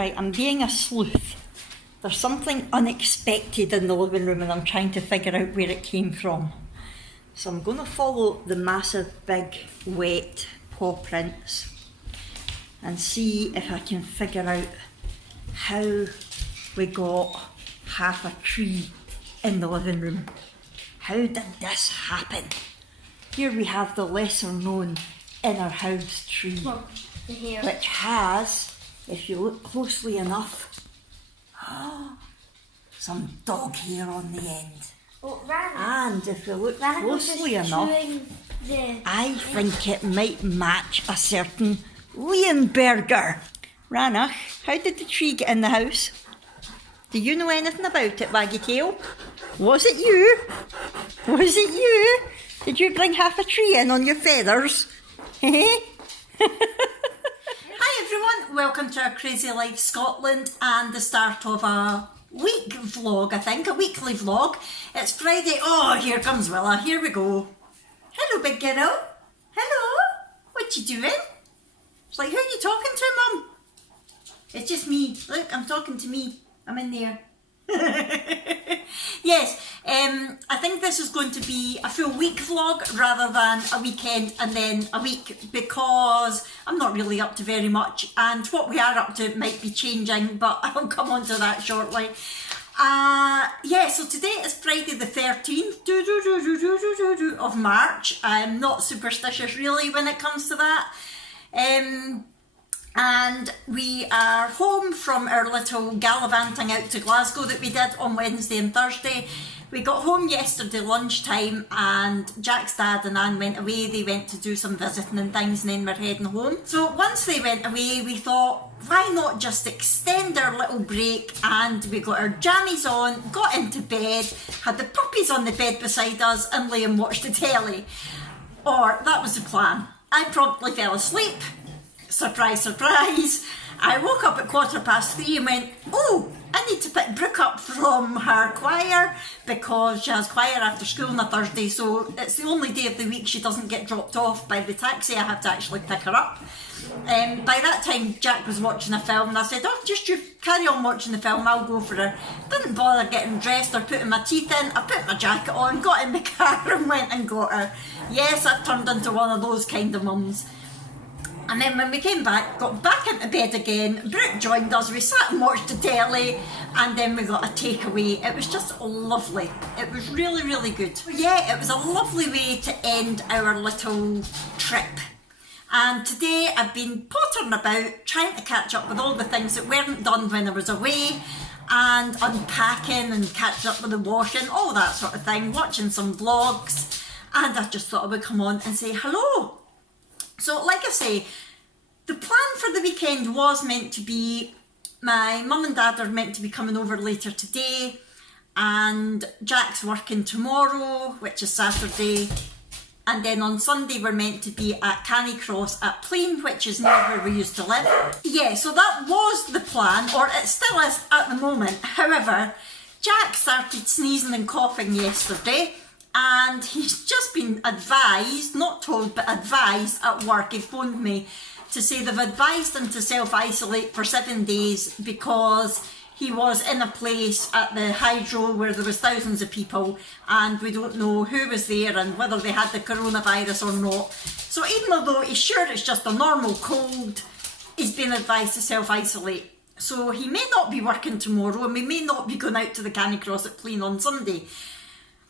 Right, I'm being a sleuth. There's something unexpected in the living room and I'm trying to figure out where it came from. So I'm going to follow the massive, big, wet paw prints and see if I can figure out how we got half a tree in the living room. How did this happen? Here we have the lesser known inner house tree, which has, if you look closely enough, some dog hair on the end. Oh, and if you look closely enough, I think it might match a certain Leonberger. Ranach, how did the tree get in the house? Do you know anything about it, Waggytail? Was it you? Was it you? Did you bring half a tree in on your feathers? Hi everyone, welcome to our Crazy Life Scotland and the start of a week vlog, I think, a weekly vlog. It's Friday. Oh, here comes Willa, here we go. Hello big girl. Hello. What you doing? It's like, who are you talking to, Mum? It's just me. Look, I'm talking to me. I'm in there. Yes, I think this is going to be a full week vlog rather than a weekend and then a week, because I'm not really up to very much and what we are up to might be changing, but I'll come on to that shortly. Yeah, so today is Friday the 13th of March. I'm not superstitious really when it comes to that. And we are home from our little gallivanting out to Glasgow that we did on Wednesday and Thursday. We got home yesterday lunchtime and Jack's dad and Anne went away. They went to do some visiting and things and then we're heading home. So once they went away, we thought, why not just extend our little break? And we got our jammies on, got into bed, had the puppies on the bed beside us and Liam watched the telly. Or that was the plan. I promptly fell asleep. Surprise, surprise. I woke up at 3:15 and went, oh, I need to pick Brooke up from her choir because she has choir after school on a Thursday, so it's the only day of the week she doesn't get dropped off by the taxi. I have to actually pick her up. By that time Jack was watching a film and I said, oh, just you carry on watching the film, I'll go for her. Didn't bother getting dressed or putting my teeth in. I put my jacket on, got in the car and went and got her. Yes, I've turned into one of those kind of mums. And then when we came back, got back into bed again, Brooke joined us, we sat and watched the telly, and then we got a takeaway. It was just lovely. It was really, really good. Yeah, it was a lovely way to end our little trip. And today I've been pottering about, trying to catch up with all the things that weren't done when I was away, and unpacking and catching up with the washing, all that sort of thing, watching some vlogs, and I just thought I would come on and say hello. So like I say, the plan for the weekend was meant to be, my mum and dad are meant to be coming over later today and Jack's working tomorrow, which is Saturday, and then on Sunday we're meant to be at Canicross at Plain, which is near where we used to live. Yeah, so that was the plan, or it still is at the moment. However, Jack started sneezing and coughing yesterday, and he's just been advised, not told, but advised at work. He phoned me to say they've advised him to self-isolate for 7 days because he was in a place at the Hydro where there was thousands of people and we don't know who was there and whether they had the coronavirus or not. So even though he's sure it's just a normal cold, he's been advised to self-isolate. So he may not be working tomorrow and we may not be going out to the Canicross at Plain on Sunday.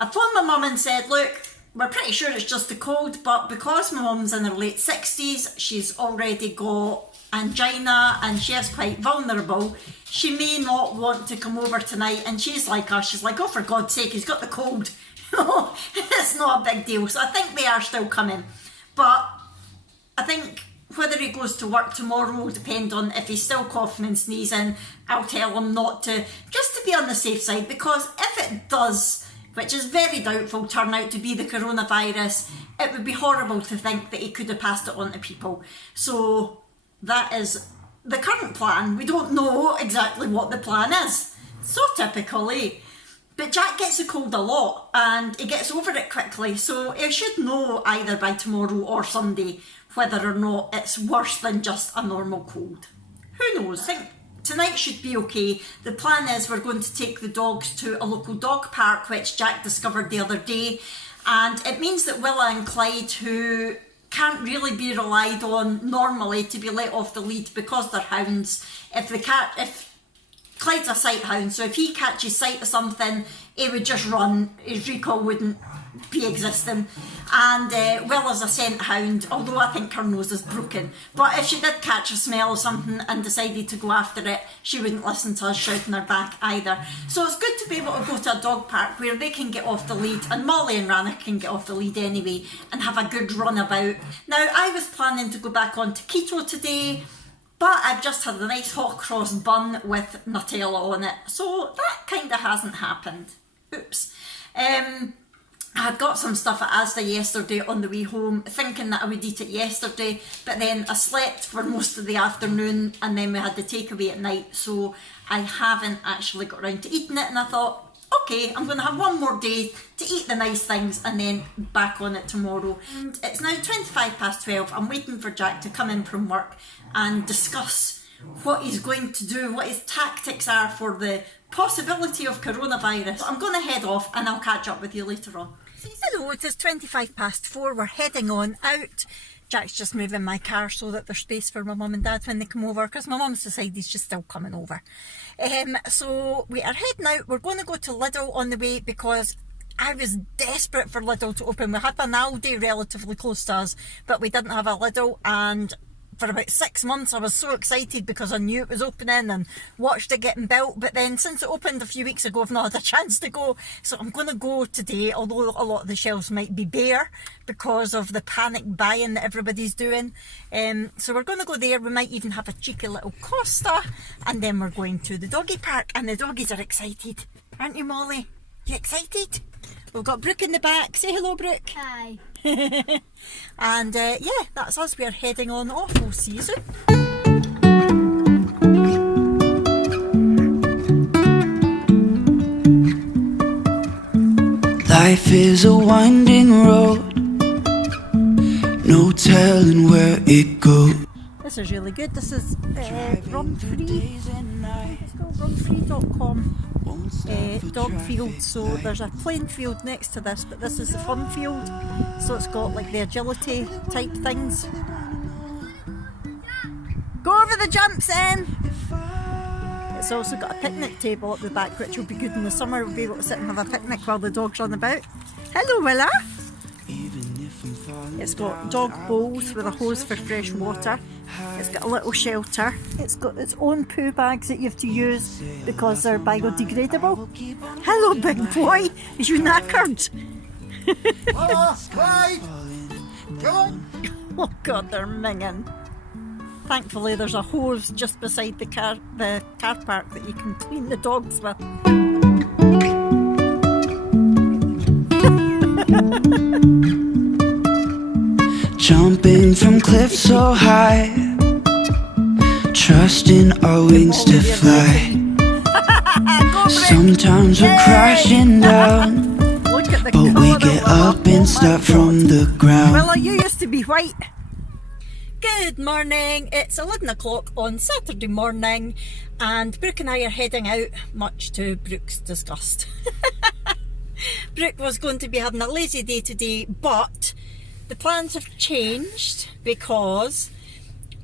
I phoned my mum and said, look, we're pretty sure it's just a cold, but because my mum's in her late 60s, she's already got angina and she is quite vulnerable, she may not want to come over tonight. And she's like us, she's like, oh, for God's sake, he's got the cold. It's not a big deal. So I think they are still coming. But I think whether he goes to work tomorrow will depend on if he's still coughing and sneezing. I'll tell him not to, just to be on the safe side, because if it does, which is very doubtful, turn out to be the coronavirus, it would be horrible to think that he could have passed it on to people. So that is the current plan. We don't know exactly what the plan is. So typical, eh? But Jack gets a cold a lot and he gets over it quickly, so he should know either by tomorrow or Sunday whether or not it's worse than just a normal cold. Who knows? I think tonight should be okay. The plan is we're going to take the dogs to a local dog park, which Jack discovered the other day. And it means that Willa and Clyde, who can't really be relied on normally to be let off the lead because they're hounds, if Clyde's a sight hound, so if he catches sight of something, he would just run. His recall wouldn't be existing. And Willa's a scent hound, although I think her nose is broken. But if she did catch a smell of something and decided to go after it, she wouldn't listen to us shouting her back either. So it's good to be able to go to a dog park where they can get off the lead, and Molly and Rannoch can get off the lead anyway and have a good run about. Now, I was planning to go back onto keto today, but I've just had a nice hot cross bun with Nutella on it, so that kind of hasn't happened. Oops. I had got some stuff at Asda yesterday on the way home, thinking that I would eat it yesterday, but then I slept for most of the afternoon and then we had the takeaway at night, so I haven't actually got around to eating it, and I thought, okay, I'm going to have one more day to eat the nice things and then back on it tomorrow. And it's now 12:25. I'm waiting for Jack to come in from work and discuss what he's going to do, what his tactics are for the possibility of coronavirus. I'm going to head off and I'll catch up with you later on. Hello, it is 4:25. We're heading on out. Jack's just moving my car so that there's space for my mum and dad when they come over, because my mum's decided she's still coming over. So we are heading out. We're going to go to Lidl on the way because I was desperate for Lidl to open. We had an Aldi relatively close to us, but we didn't have a Lidl, and for about 6 months I was so excited because I knew it was opening and watched it getting built, but then since it opened a few weeks ago I've not had a chance to go, so I'm going to go today, although a lot of the shelves might be bare because of the panic buying that everybody's doing. So we're going to go there. We might even have a cheeky little Costa, and then we're going to the doggy park, and the doggies are excited, aren't you, Molly? You excited? We've got Brooke in the back. Say hello, Brooke. Hi. And yeah, that's us. We're heading on off. We'll see you soon. Life is a winding road, no telling where it goes. This is really good. This is Rumfree. It's called rumfree.com. Dog field, so there's a playing field next to this, but this is the fun field, so it's got like the agility type things. Go over the jumps then! It's also got a picnic table at the back, which will be good in the summer. We'll be able to sit and have a picnic while the dogs run about. Hello, Willa! It's got dog bowls with a hose for fresh water. It's got a little shelter. It's got its own poo bags that you have to use because they're biodegradable. Hello, big boy. Is you knackered? Oh God, they're minging. Thankfully, there's a hose just beside the car park that you can clean the dogs with. Jumping from cliffs so high, trusting our wings to fly. Sometimes we're crashing down, but we get up and start from the ground. Well, you used to be white. Good morning. It's 11 o'clock on Saturday morning, and Brooke and I are heading out, much to Brooke's disgust. Brooke was going to be having a lazy day today, but the plans have changed because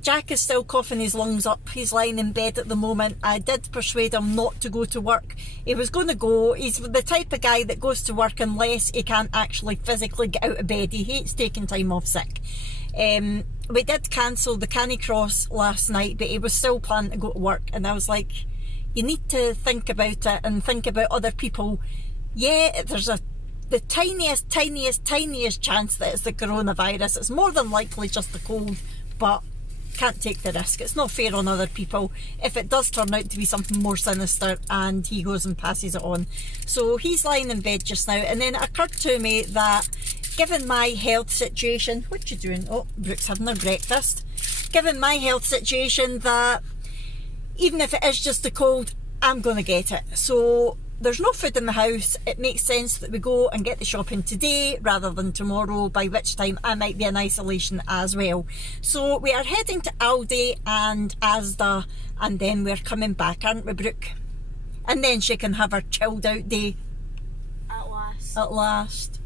Jack is still coughing his lungs up. He's lying in bed at the moment. I did persuade him not to go to work. He was going to go. He's the type of guy that goes to work unless he can't actually physically get out of bed. He hates taking time off sick. We did cancel the Canicross last night, but he was still planning to go to work, and I was like, you need to think about it and think about other people. Yeah, there's the tiniest chance that it's the coronavirus. It's more than likely just a cold, but can't take the risk. It's not fair on other people if it does turn out to be something more sinister and he goes and passes it on. So he's lying in bed just now, and then it occurred to me that given my health situation, what you doing? Oh, Brooke's having her breakfast. Given my health situation, that even if it is just a cold, I'm going to get it. So there's no food in the house, it makes sense that we go and get the shopping today rather than tomorrow, by which time I might be in isolation as well. So we are heading to Aldi and Asda, and then we're coming back, aren't we, Brooke? And then she can have her chilled out day. At last.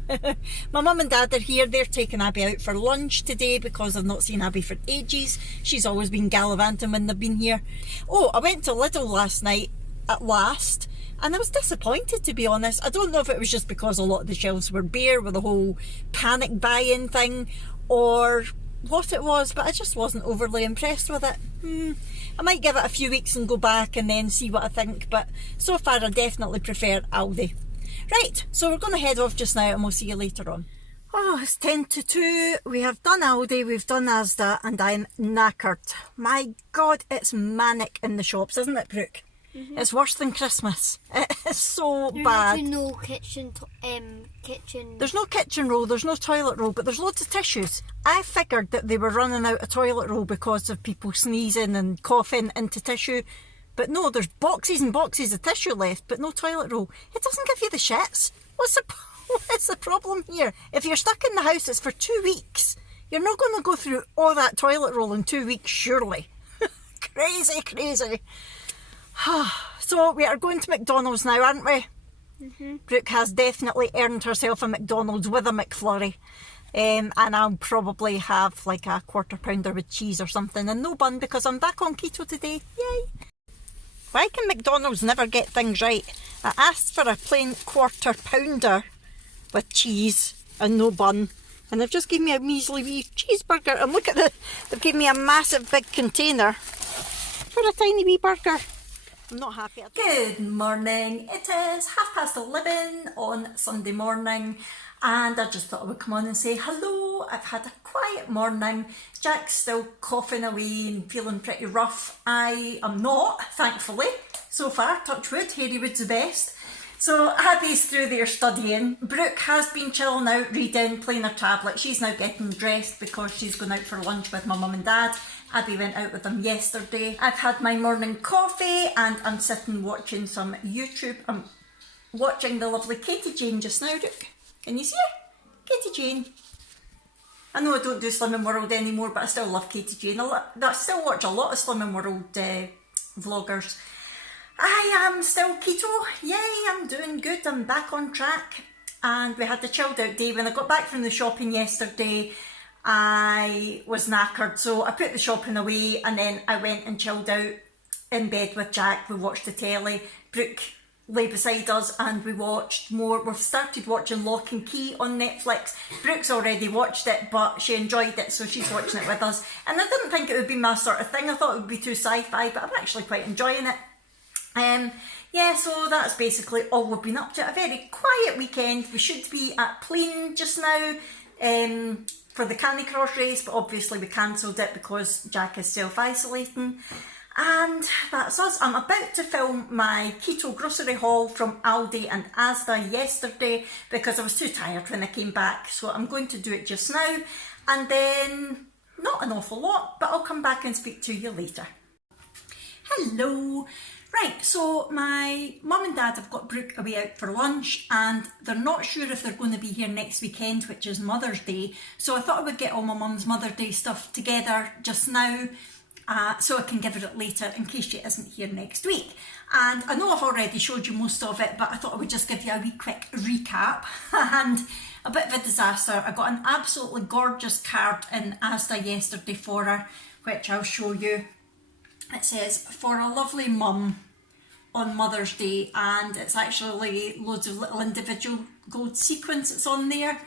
My mum and dad are here. They're taking Abby out for lunch today because I've not seen Abby for ages. She's always been gallivanting when they've been here. Oh, I went to Lidl last night at last, and I was disappointed, to be honest. I don't know if it was just because a lot of the shelves were bare with the whole panic buy-in thing, or what it was, but I just wasn't overly impressed with it. I might give it a few weeks and go back and then see what I think, but so far I definitely prefer Aldi. Right, so we're going to head off just now and we'll see you later on. Oh, it's 10 to 2. We have done Aldi, we've done Asda, and I'm knackered. My God, it's manic in the shops, isn't it, Brooke? It's worse than Christmas. It is so bad. There's no kitchen. There's no kitchen roll, there's no toilet roll, but there's loads of tissues. I figured that they were running out of toilet roll because of people sneezing and coughing into tissue. But no, there's boxes and boxes of tissue left, but no toilet roll. It doesn't give you the shits. What's the problem here? If you're stuck in the house, it's for 2 weeks. You're not going to go through all that toilet roll in 2 weeks, surely. Crazy, crazy. So we are going to McDonald's now, aren't we? Brooke has definitely earned herself a McDonald's with a McFlurry. And I'll probably have like a quarter pounder with cheese or something and no bun because I'm back on keto today. Yay! Why can McDonald's never get things right? I asked for a plain quarter pounder with cheese and no bun, and they've just given me a measly wee cheeseburger, and look at they've given me a massive big container for a tiny wee burger. I'm not happy at all. Good morning. It is 11:30 on Sunday morning, and I just thought I would come on and say hello. I've had a quiet morning. Jack's still coughing away and feeling pretty rough. I am not, thankfully, so far. Touch wood, Hairy Wood's the best. So Abby's through there studying. Brooke has been chilling out, reading, playing her tablet. She's now getting dressed because she's going out for lunch with my mum and dad. Abby went out with them yesterday. I've had my morning coffee and I'm sitting watching some YouTube. I'm watching the lovely Katie Jane just now, Brooke. Can you see her? Katie Jane. I know I don't do Slimming World anymore, but I still love Katie Jane. I still watch a lot of Slimming World vloggers. I am still keto. Yay, I'm doing good. I'm back on track. And we had the chilled out day. When I got back from the shopping yesterday, I was knackered. So I put the shopping away and then I went and chilled out in bed with Jack. We watched the telly. Brooke lay beside us and we watched more. We've started watching Lock and Key on Netflix. Brooke's already watched it, but she enjoyed it, so she's watching it with us. And I didn't think it would be my sort of thing. I thought it would be too sci-fi, but I'm actually quite enjoying it. Yeah, so that's basically all we've been up to. A very quiet weekend. We should be at Plain just now for the Candy Cross race, but obviously we cancelled it because Jack is self-isolating. And that's us. I'm about to film my keto grocery haul from Aldi and Asda yesterday because I was too tired when I came back. So I'm going to do it just now. And then, not an awful lot, but I'll come back and speak to you later. Hello. Right, so my mum and dad have got Brooke away out for lunch and they're not sure if they're going to be here next weekend, which is Mother's Day. So I thought I would get all my mum's Mother's Day stuff together just now. So I can give her it later in case she isn't here next week. And I know I've already showed you most of it, but I thought I would just give you a wee quick recap. And a bit of a disaster. I got an absolutely gorgeous card in Asda yesterday for her, which I'll show you. It says, for a lovely mum on Mother's Day, and it's actually loads of little individual gold sequins that's on there.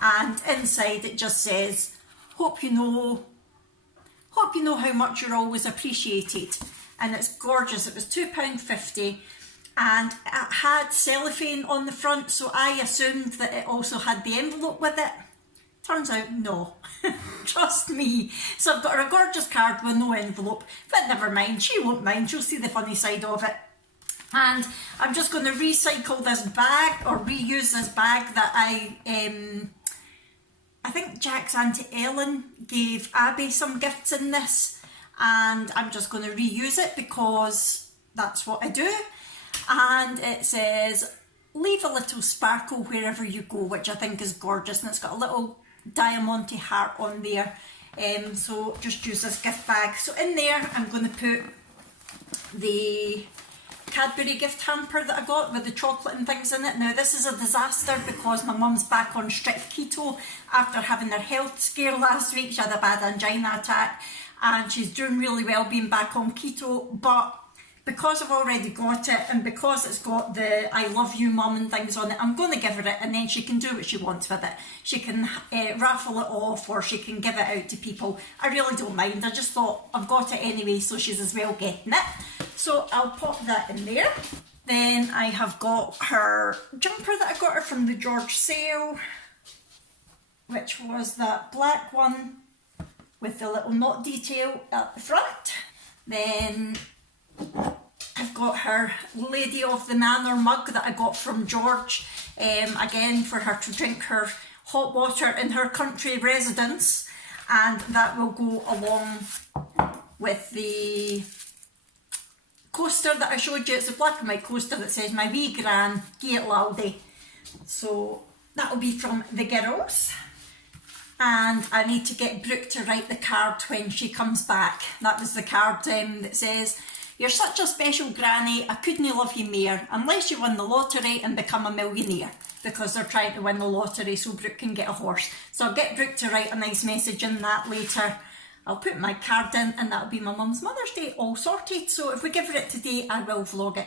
And inside it just says, hope you know how much you're always appreciated. And it's gorgeous. It was £2.50 and it had cellophane on the front, so I assumed that it also had the envelope with it. Turns out no. Trust me. So I've got her a gorgeous card with no envelope, but never mind, she won't mind, she'll see the funny side of it. And I'm just going to recycle this bag, or reuse this bag that I think Jack's Auntie Ellen gave Abby some gifts in this, and I'm just going to reuse it because that's what I do. and it says, leave a little sparkle wherever you go, which I think is gorgeous, and it's got a little diamante heart on there. So just use this gift bag. So in there I'm going to put the Cadbury gift hamper that I got with the chocolate and things in it. Now this is a disaster because my mum's back on strict keto after having her health scare last week. She had a bad angina attack and she's doing really well being back on keto, but because I've already got it and because it's got the I love you mum and things on it, I'm going to give her it and then she can do what she wants with it. She can raffle it off or she can give it out to people. I really don't mind. I just thought I've got it anyway, so she's as well getting it. So I'll pop that in there. Then I have got her jumper that I got her from the George sale, which was that black one with the little knot detail at the front. Then I've got her Lady of the Manor mug that I got from George, again for her to drink her hot water in her country residence, and that will go along with the coaster that I showed you. It's a black and white coaster that says my wee gran Giat Laldi. So that will be from the girls. And I need to get Brooke to write the card when she comes back. That was the card that says, "You're such a special granny, I couldn't love you more, unless you win the lottery and become a millionaire," because they're trying to win the lottery so Brooke can get a horse. So I'll get Brooke to write a nice message in that later. I'll put my card in and that'll be my mum's Mother's Day all sorted. So if we give her it today, I will vlog it.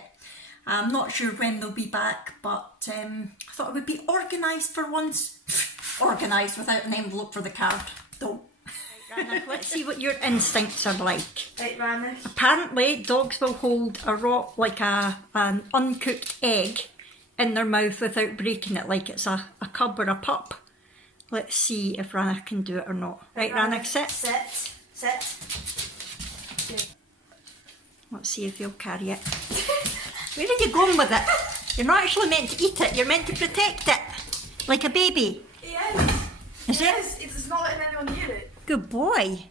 I'm not sure when they'll be back, but I thought it would be organised for once. Organised without an envelope for the card. Don't. Right, Rannoch, let's see what your instincts are like. Right, Rannoch. Apparently, dogs will hold a raw, like an uncooked egg in their mouth without breaking it, like it's a cub or a pup. Let's see if Rannoch can do it or not. Right, Rannoch, sit. Sit. Sit. Good. Let's see if you'll carry it. Where are you going with it? You're not actually meant to eat it, you're meant to protect it. Like a baby. He is. Is He it? is. It's not letting anyone near it. Good boy.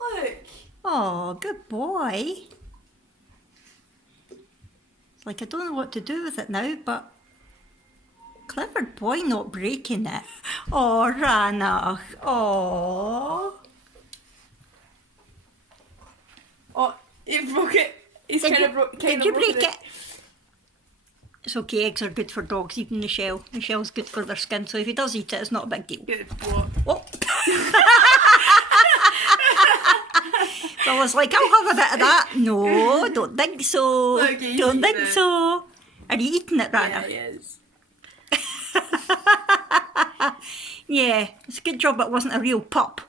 Look. Oh, good boy. It's like I don't know what to do with it now, but clever boy not breaking it. Oh, Rannoch. Oh. Oh, he broke it. He's Did kind you, of broke. did you break it? It's okay, eggs are good for dogs, even the shell. The shell's good for their skin, so if he does eat it, it's not a big deal. Good. What? Oh. Well, I was like, I'll have a bit of that. No, don't think so. Look, he's Don't eating think it. so. Are you eating it, Yeah, Rannoch? he is. Yeah, it's a good job it wasn't a real pup.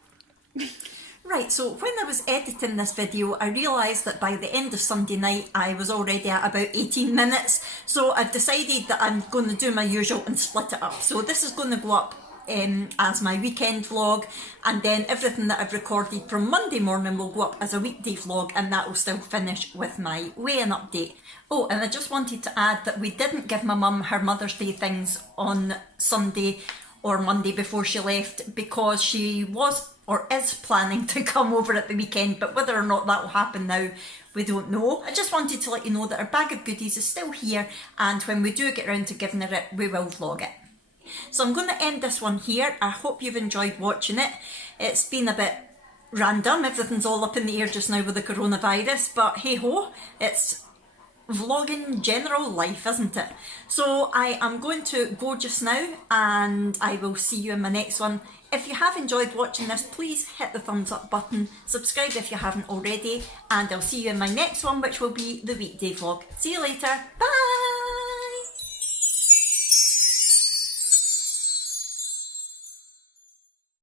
Right, so when I was editing this video, I realised that by the end of Sunday night, I was already at about 18 minutes. So I've decided that I'm going to do my usual and split it up. So this is going to go up as my weekend vlog, and then everything that I've recorded from Monday morning will go up as a weekday vlog, and that will still finish with my weigh-in update. Oh, and I just wanted to add that we didn't give my mum her Mother's Day things on Sunday or Monday before she left, because she was or is planning to come over at the weekend, but whether or not that will happen now, we don't know. I just wanted to let you know that our bag of goodies is still here, and when we do get around to giving her it, we will vlog it. So I'm going to end this one here. I hope you've enjoyed watching it. It's been a bit random, everything's all up in the air just now with the coronavirus, but hey ho, it's vlogging general life, isn't it? So I am going to go just now, and I will see you in my next one. If you have enjoyed watching this, please hit the thumbs up button, subscribe if you haven't already, and I'll see you in my next one, which will be the weekday vlog. See you later, bye!